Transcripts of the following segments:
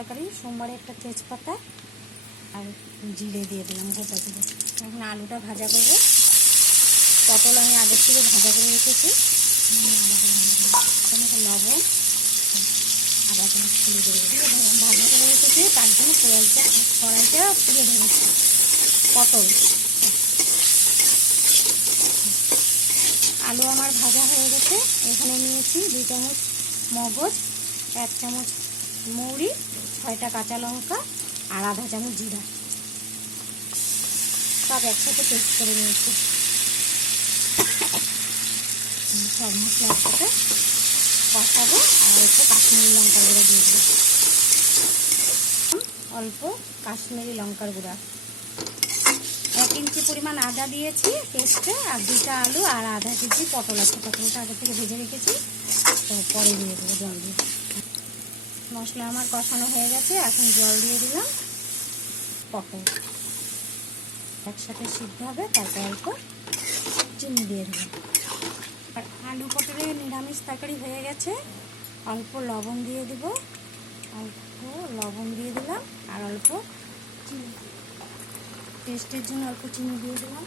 তরকারি, সোমবারে একটা তেজপাতা আর জিরে দিয়ে দিলাম গোটা জিরে। এখন আলুটা ভাজা করবো। পটল আমি আগের থেকে ভাজা করে রেখেছি। লবণ আদা চামচ খুলে করে ভাজা করে রেখেছি, তার জন্য কড়াইটা পুড়ে ধরেছি। পটল আলু আমার ভাজা হয়ে গেছে। এখানে নিয়েছি 2 চামচ মগজ, 1 চামচ মৌরি, 6টা কাঁচা লঙ্কা আর আধা চামচ জিরা, সব একসাথে পেস্ট করে নিয়েছি। সব মশলা একসাথে কষাবো আর একটু কাশ্মীরি লঙ্কার গুঁড়া দিয়ে দেবো। অল্প কাশ্মীরি লঙ্কার গুঁড়া, 1 ইঞ্চি পরিমাণ আদা দিয়েছি পেস্টে, আর 2টা আলু আর আধা কেজি পটল আছে। পটলটা আগে থেকে ভেজে রেখেছি, তো পরে দিয়ে দেবো জল দিয়ে। মশলা আমার কষানো হয়ে গেছে, এখন জল দিয়ে দিলাম। পটল একসাথে সিদ্ধ হবে, তারপর অল্প চিনি দিয়ে দেবো। আর আলু পটলের নিরামিষ তরকারি হয়ে গেছে। অল্প লবণ দিয়ে দিব, দিলাম আর অল্প চিনি, টেস্টের জন্য অল্প চিনি দিয়ে দিলাম।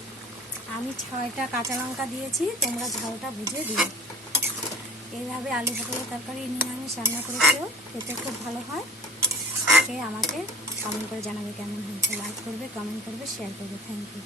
আমি 6টা কাঁচা লঙ্কা দিয়েছি, তোমরা ঝালটা বুঝে দিও। এইভাবে আলু পটলের তরকারি নিরামিষ রান্না করেছিও, খেতে খুব ভালো হয়। আমাকে কমেন্ট করে জানাবে কেমন হয়েছে। লাইক করবে, কমেন্ট করবে, শেয়ার করবে। Thank you.